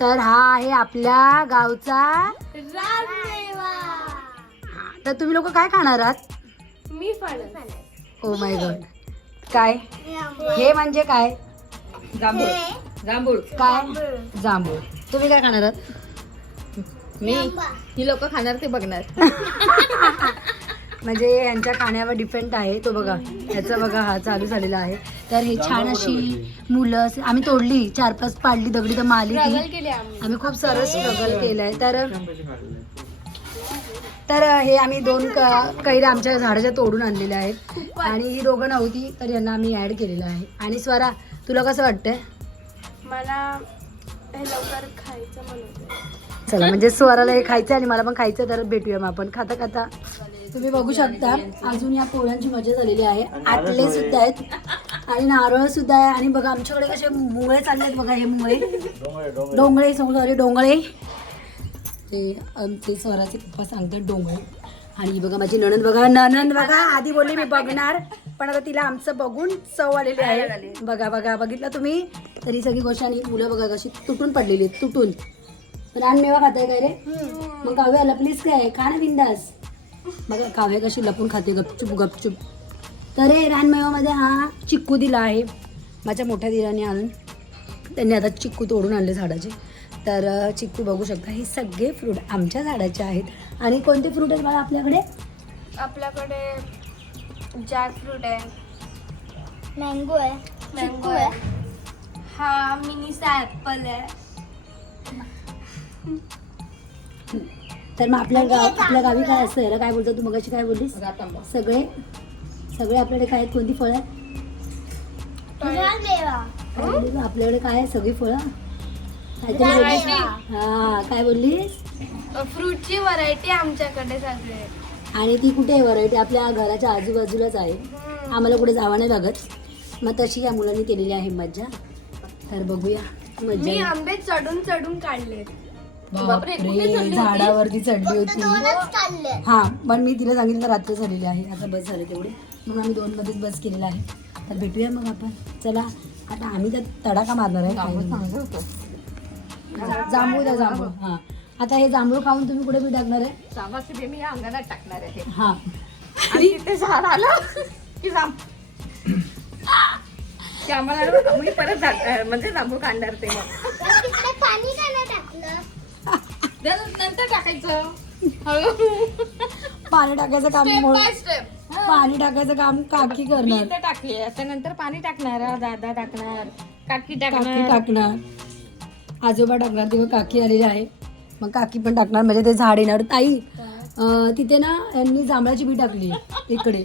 तर हा आहे आपल्या गावचा रानमेवा. तर तुम्ही लोक काय खाणार आहात? मी फणस. Oh my God. काय हे म्हणजे काय? जांभूळ जांभूळ काय जांभूळ. तुम्ही काय खाणार आहात? मी ही लोक खाणार ते बघणार. म्हणजे यांच्या खाण्यावर डिपेंड आहे. तो बघा याचा बघा हा चालू झालेला आहे. तर हे छान अशी मुलं आम्ही तोडली 4-5 पाडली दगडी तर मारली ती. केले आम्ही खूप सारं स्ट्रगल केलंय. तर हे आम्ही 2 कैऱ्या आमच्या झाडाच्या तोडून आणलेल्या आहेत आणि ही दोघं नव्हती तर यांना आम्ही ऍड केलेलं आहे. आणि स्वरा तुला कसं वाटतंय? मला हे लवकर खायचं म्हणत. चला म्हणजे स्वराला हे खायचं आणि मला पण खायचं. तर भेटूया मग आपण खाता खाता. तुम्ही बघू शकता अजून या पोळ्यांची मजा झालेली आहे. आटले सुद्धा आहेत आणि नारळ सुद्धा आहे. आणि बघा आमच्याकडे कसे मुंगळे चालले आहेत बघा. हे मुंगळे डोंगळे सॉरी डोंगळे ते आमचे स्वराचे पप्पा सांगतात डोंगळे. आणि बघा माझी नणंद बघा आधी बोलली मी बघणार पण आता तिला आमचं बघून चव आलेली आहे. बघा बघितलं तुम्ही. तरी सगळी गोष्ट आणि मुलं बघा कशी तुटून पडलेली आहेत तुटून. रानमेवा खाताय काय रे? मग काव्या लपलीस काय? खा ना बिंदास. बघा काव्या कशी लपून खाते गपचूप. तर हे रानमेवामध्ये हा चिक्कू दिला आहे माझ्या मोठ्या दिराने आणून. त्यांनी आता चिक्कू तोडून आणले झाडाचे. तर चिक्कू बघू शकता हे सगळे फ्रूट आमच्या झाडाचे आहेत. आणि कोणते फ्रूट आहेत बघा आपल्याकडे? आपल्याकडे जॅक फ्रूट आहे, मँगो आहे, हा मिनीचा ऍपल आहे. तर मग आपल्या गावी काय असतं याला काय बोलतात? तू मगाशी काय बोललीस? सगळे आपल्याकडे काय आहेत? कोणती फळं आहेत? आपल्याकडे काय आहे? सगळी फळं. हा काय बोललीस? फ्रूटची व्हरायटी आमच्याकडे सगळे. आणि ती कुठे आहे व्हरायटी? आपल्या घराच्या आजूबाजूलाच आहे. आम्हाला कुठे जावं नाही लागत. मग तशी या मुलांनी केलेली आहे मज्जा. तर बघूया मी मज्जा. आंबे चढून काढले. बापरे झाडावरती चढली होती. हा पण मी तिला सांगितलं रात्र झालेली आहे आता बस झाले तेवढे म्हणून आम्ही 2 मध्येच बस केलेला आहे. तर भेटूया मग आपण. चला आता आम्ही तर तडाखा मारणार आहे. जांभूळ द्या जांभूळ. हा आता हे जांभूळ खाऊन तुम्ही कुठे बी टाकणार आहे? जांभळाचे मी या अंगणात टाकणार आहे. हा आणि तिथे झाड आलं की की आम्हाला मी परत म्हणजे जांभूळ काढणार ते नंतर टाकायचं. पाणी टाकायचं काम पाणी टाकायचं काम काकी मी करणार. इथं टाकली त्यानंतर पाणी टाकणार, दादा टाकणार, काकी काकी टाकणार, आजोबा टाकणार. तेव्हा काकी आलेली आहे मग काकी पण टाकणार म्हणजे ते झाड येणार. ताई तिथे ना यांनी जांभळाची बी टाकली इकडे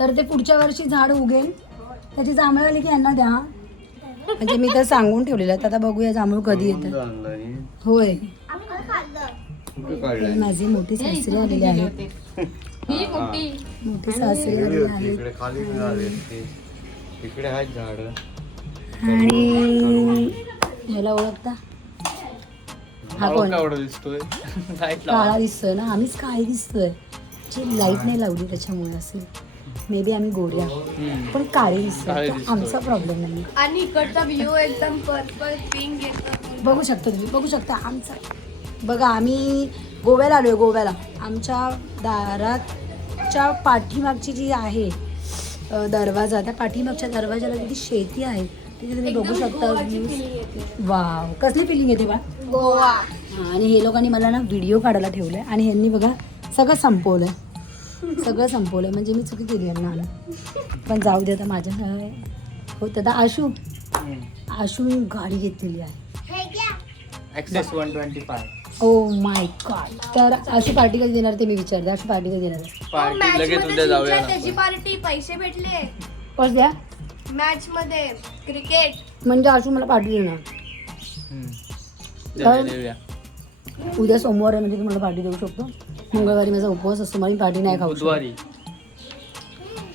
तर ते पुढच्या वर्षी झाड उगेल. त्याची जांभळं आली की यांना द्या. म्हणजे मी तर सांगून ठेवलेलं आहे. आता बघूया जांभूळ कधी येतं. होय माझे मोठे सासरे आलेले आहेत. ही मोठे सासरे आलेले आहेत इकडे आहेत झाड. आणि ह्याला ओळखता? हा कोण? दिसतोय काळा दिसतोय ना. आम्हीच काळी दिसतोय. लाईट नाही लावली त्याच्यामुळे असेल. मे बी आम्ही गोऱ्या पण काळी दिसतोय. आमचा प्रॉब्लेम नाही. आणि इकडचा व्ह्यू एकदम पर्पल पिंक येतो. बघू शकता तुम्ही बघू शकता आमचा. बघा आम्ही गोव्याला आलोय. गोव्याला आमच्या दाराच्या पाठीमागची जी आहे दरवाजा त्या पाठीमागच्या दरवाजाला किती शेती आहे तिथे तुम्ही बघू शकता. वाव कसली फिलिंग येते बा गोवा. आणि हे लोकांनी मला ना व्हिडिओ काढायला ठेवलाय आणि ह्यांनी बघा सगळं संपवलंय. म्हणजे मी चुकी केली यांना आणून. पण जाऊ दे आता माझ्या काय होत. आता आशू गाडी घेतलेली आहे एक्सेस 125. Oh my God. तर आशू पार्टी कधी देणार ते मी विचारते. आशू पार्टी कधी देणार आहे? पार्टी लगेच उद्या जाऊया ना. त्याची पार्टी पैसे भेटले कसं द्या मॅच मध्ये क्रिकेट. म्हणजे आशू मला पार्टी देणार. देऊया. उद्या सोमवार आहे म्हणजे तुम्हाला पार्टी देऊ शकतो. मंगळवारी माझा उपवास असतो मला पार्टी नाही खाऊ शकत. बुधवारी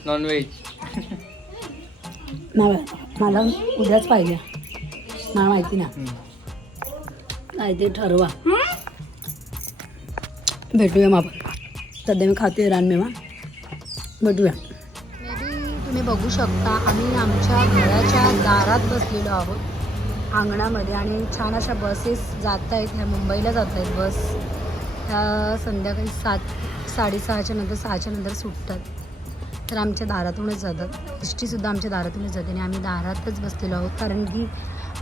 नॉनव्हेज. मला उद्याच पाहिजे. मला माहिती ना काय ते ठरवा. भेटूया मग आपण. सध्या मी खाते रानमेवा. भेटूया. तुम्ही बघू शकता आम्ही आमच्या घराच्या दारात बसलेलो आहोत अंगणामध्ये आणि छान अशा बसेस जात आहेत. ह्या मुंबईला जात आहेत बस. ह्या संध्याकाळी 7-6:30च्या नंतर 6च्या नंतर सुटतात. तर आमच्या दारातूनच जातात. एसटीसुद्धा आमच्या दारातूनच जाते आणि आम्ही दारातच बसलेलो आहोत कारण की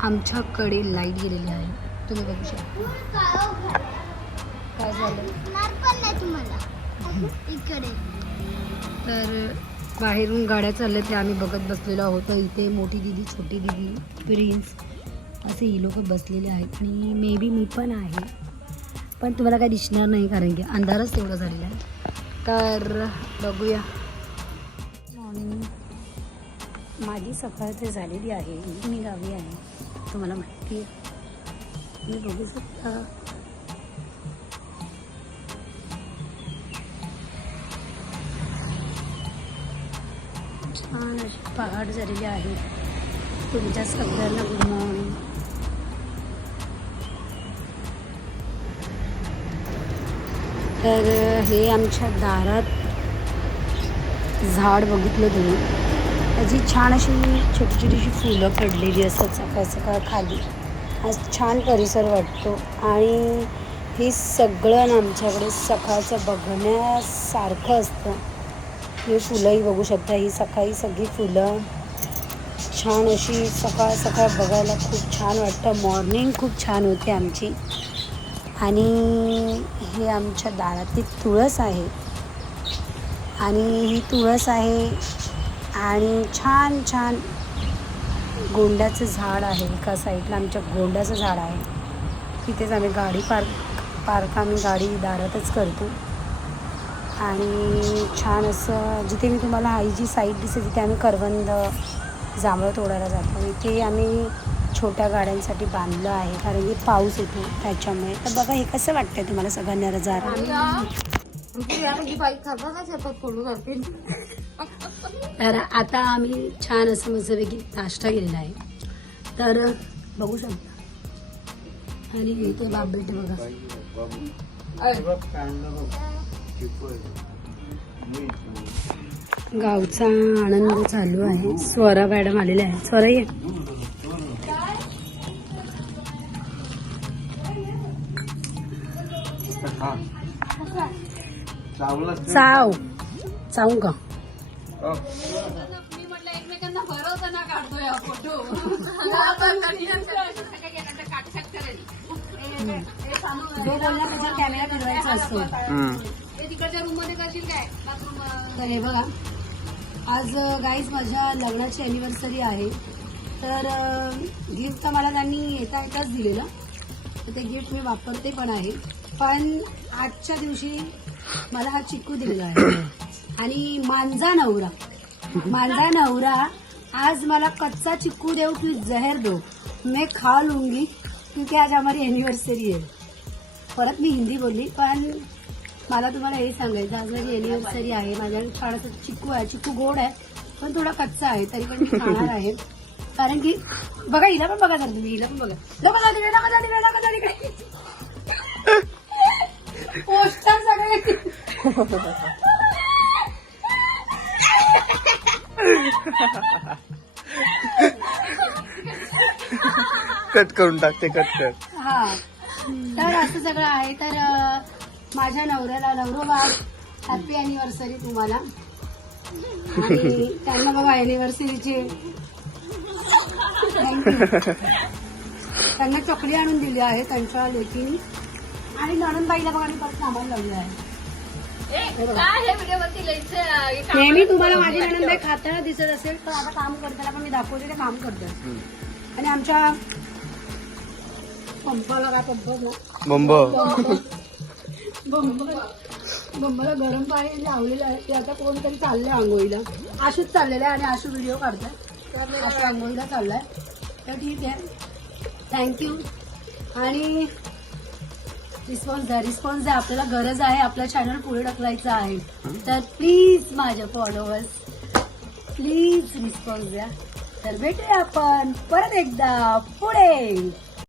आमच्याकडे लाईट गेलेली आहे. तुम्ही बघू शकता. काय झालं तर बाहेरून गाड्या चालल्या त्या आम्ही बघत बसलेलो आहोत. इथे मोठी दिदी, छोटी दिदी, प्रिन्स असे ही लोक बसलेले आहेत आणि मे बी मी पण आहे, पण तुम्हाला काय दिसणार नाही कारण की अंधारच तेवढा झालेला आहे. तर बघूया. मॉर्निंग माझी सकाळ ते झालेली आहे. मी गावी आहे, तुम्हाला माहिती आहे. तुम्ही बघू शकता. छान अशी पहाट झालेली आहे. तुमच्या सगळ्यांना गुड मॉर्निंग. तर हे आमच्या दारात झाड बघितलं तुम्ही, त्याची छान अशी छोटी छोटीशी फुलं पडलेली असतात सकाळ सकाळ खाली. आज छान परिसर वाटतो आणि हे सगळं ना आमच्याकडे सकाळचं बघण्यासारखं असतं. हे फुलंही बघू शकता. ही सकाळी सगळी फुलं छान अशी सकाळ सकाळ बघायला खूप छान वाटतं. मॉर्निंग खूप छान होते आमची. आणि हे आमच्या दारातली तुळस आहे आणि ही तुळस आहे आणि छान छान गोंड्याचं झाड आहे. एका साईडला आमच्या गोंड्याचं झाड आहे. तिथेच आम्ही गाडी पार्क आम्ही गाडी दारातच करतो. आणि छान असं जिथे मी तुम्हाला ही जी साईड दिसते तिथे आम्ही करवंद, जांभळं तोडायला जातो. इथे आम्ही छोट्या गाड्यांसाठी बांधलं आहे कारण की पाऊस येतो त्याच्यामुळे. तर बघा हे कसं वाटतंय तुम्हाला सगळ्यांना जरा. तर आता आम्ही छान असं मस्तपैकी नाश्ता केलेला आहे. तर बघू शकता. आणि इथे बाप बेटे बघा. गावचा आनंद चालू आहे. स्वरा मॅडम आलेल्या आहे. स्वरा ये. चावू का? मी म्हटलं एकमेकांना भरवता ना काढतो या फोटो. जो बोलला त्याचा कॅमेरा फिरवायचा असतो. तिकडच्या रूम मध्ये करशील काय बाथरूम. तर हे बघा, आज गाईज माझ्या लग्नाची अॅनिव्हर्सरी आहे. तर गिफ्ट तर मला त्यांनी येता येताच दिलेलं, तर ते गिफ्ट मी वापरते पण आहे. पण आजच्या दिवशी मला हा चिक्कू दिलेला आहे. आणि माझा नवरा आज मला कच्चा चिक्कू देव की जहर दो मैं खा लूंगी क्योंकि आज हमारी एनिवर्सरी आहे. परत मी हिंदी बोलली, पण मला तुम्हाला हे सांगायचं आज माझी एनिवर्सरी आहे. माझ्या छान असं चिक्कू आहे. चिक्कू गोड आहे पण थोडा कच्चा आहे, तरी पण मी खाणार आहे. कारण की बघा, हिला पण बघा जर तुम्ही, हिला पण बघा. लोक पोस्टर सगळे कट करून टाकते. कट कर. हा, तर असं सगळं आहे. तर माझ्या नवऱ्याला नवरोबाद हॅपी अॅनिव्हर्सरी तुम्हाला. आणि त्यांना बघा अॅनिव्हर्सरीचे त्यांना चकली आणून दिली आहे त्यांच्या लेकीनी. आणि नणंदबाईला बघा मी परत कामाला लावली आहे. नेहमी तुम्हाला माझी नणंदबाई खाताना दिसत असेल, तर आता काम करताना पण मी दाखवते ते काम करते. आणि आमच्या पंपाला काय पंप ना बंबाला गरम पाणी लावलेलं आहे. ते आता कोणतरी चाललंय आंघोळीला. आशूच चाललेलं आहे आणि आशू व्हिडिओ काढताय. आशू आंघोळीला चाललाय. तर ठीक आहे, थँक्यू. आणि रिस्पॉन्स द्या. आपल्याला गरज आहे, आपलं चॅनल पुढे ढकलायचं आहे. तर प्लीज माझ्या फॉलोअर्स प्लीज रिस्पॉन्स द्या. तर भेटूया आपण परत एकदा पुढे.